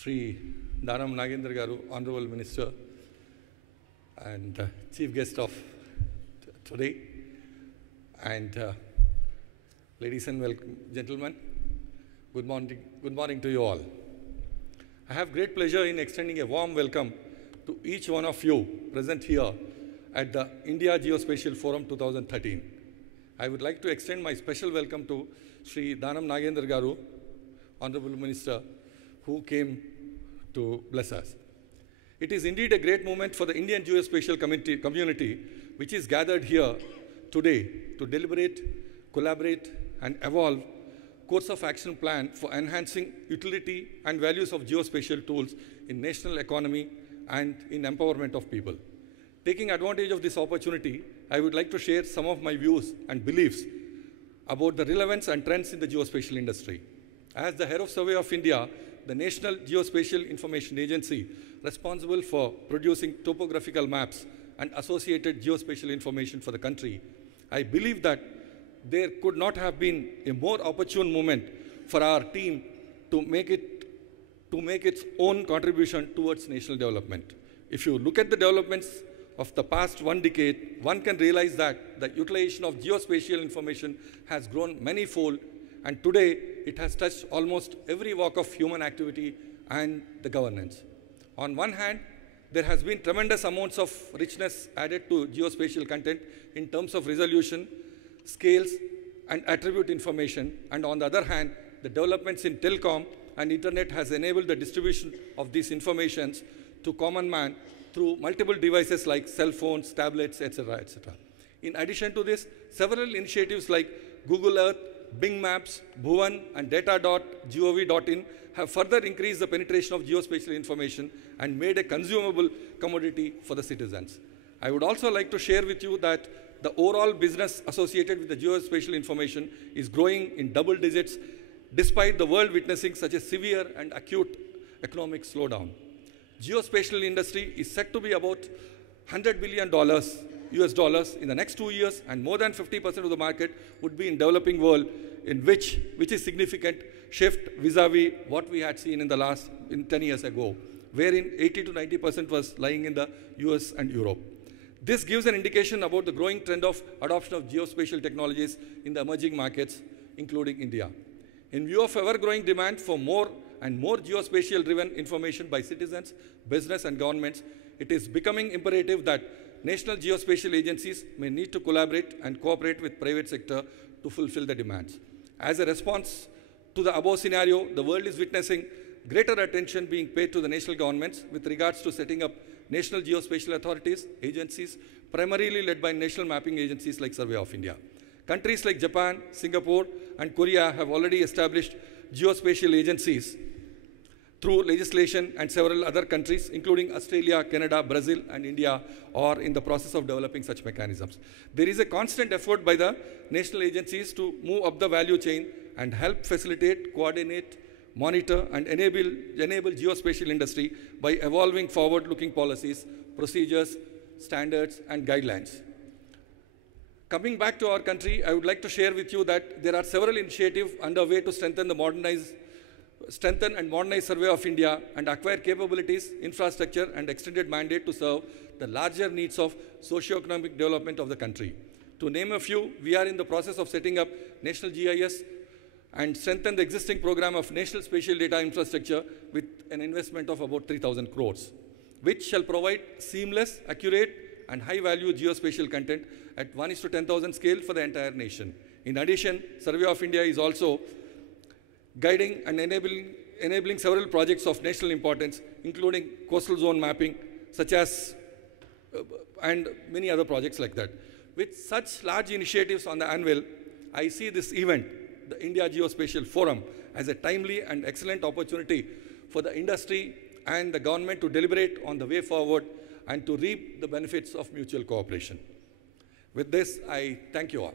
Sri Dhanam Nagendra Garu, Honorable Minister and Chief Guest of today, and ladies and gentlemen, good morning to you all. I have great pleasure in extending a warm welcome to each one of you present here at the India Geospatial Forum 2013. I would like to extend my special welcome to Sri Dhanam Nagendra Garu, Honorable Minister, who came to bless us. It is indeed a great moment for the Indian Geospatial community which is gathered here today to deliberate, collaborate, and evolve course of action plan for enhancing utility and values of geospatial tools in national economy and in empowerment of people. Taking advantage of this opportunity, I would like to share some of my views and beliefs about the relevance and trends in the geospatial industry. As the head of Survey of India, the National Geospatial Information Agency, responsible for producing topographical maps and associated geospatial information for the country, I believe that there could not have been a more opportune moment for our team to make its own contribution towards national development. If you look at the developments of the past one decade, one can realize that the utilization of geospatial information has grown manyfold, and today it has touched almost every walk of human activity and the governance. On one hand, there has been tremendous amounts of richness added to geospatial content in terms of resolution, scales, and attribute information, and on the other hand, the developments in telecom and internet has enabled the distribution of these informations to common man through multiple devices like cell phones, tablets, etc., etc. In addition to this, several initiatives like Google Earth, Bing Maps, Bhuvan, and data.gov.in have further increased the penetration of geospatial information and made a consumable commodity for the citizens. I would also like to share with you that the overall business associated with the geospatial information is growing in double digits despite the world witnessing such a severe and acute economic slowdown. Geospatial industry is set to be about $100 billion US dollars in the next 2 years, and more than 50% of the market would be in developing world, in which is significant shift vis-a-vis what we had seen in 10 years ago, wherein 80 to 90% was lying in the US and Europe. This gives an indication about the growing trend of adoption of geospatial technologies in the emerging markets, including India. In view of ever-growing demand for more and more geospatial-driven information by citizens, business, and governments, it is becoming imperative that national geospatial agencies may need to collaborate and cooperate with private sector to fulfill the demands. As a response to the above scenario, the world is witnessing greater attention being paid to the national governments with regards to setting up national geospatial authorities, agencies, primarily led by national mapping agencies like Survey of India. Countries like Japan, Singapore, and Korea have already established geospatial agencies through legislation, and several other countries, including Australia, Canada, Brazil, and India, are in the process of developing such mechanisms. There is a constant effort by the national agencies to move up the value chain and help facilitate, coordinate, monitor, and enable geospatial industry by evolving forward-looking policies, procedures, standards, and guidelines. Coming back to our country, I would like to share with you that there are several initiatives underway to strengthen and modernize Survey of India and acquire capabilities, infrastructure, and extended mandate to serve the larger needs of socio-economic development of the country. To name a few, we are in the process of setting up National GIS and strengthen the existing program of National Spatial Data Infrastructure with an investment of about 3,000 crores, which shall provide seamless, accurate, and high-value geospatial content at 1:10,000 scale for the entire nation. In addition, Survey of India is also guiding and enabling several projects of national importance, including coastal zone mapping, and many other projects like that. With such large initiatives on the anvil, I see this event, the India Geospatial Forum, as a timely and excellent opportunity for the industry and the government to deliberate on the way forward and to reap the benefits of mutual cooperation. With this, I thank you all.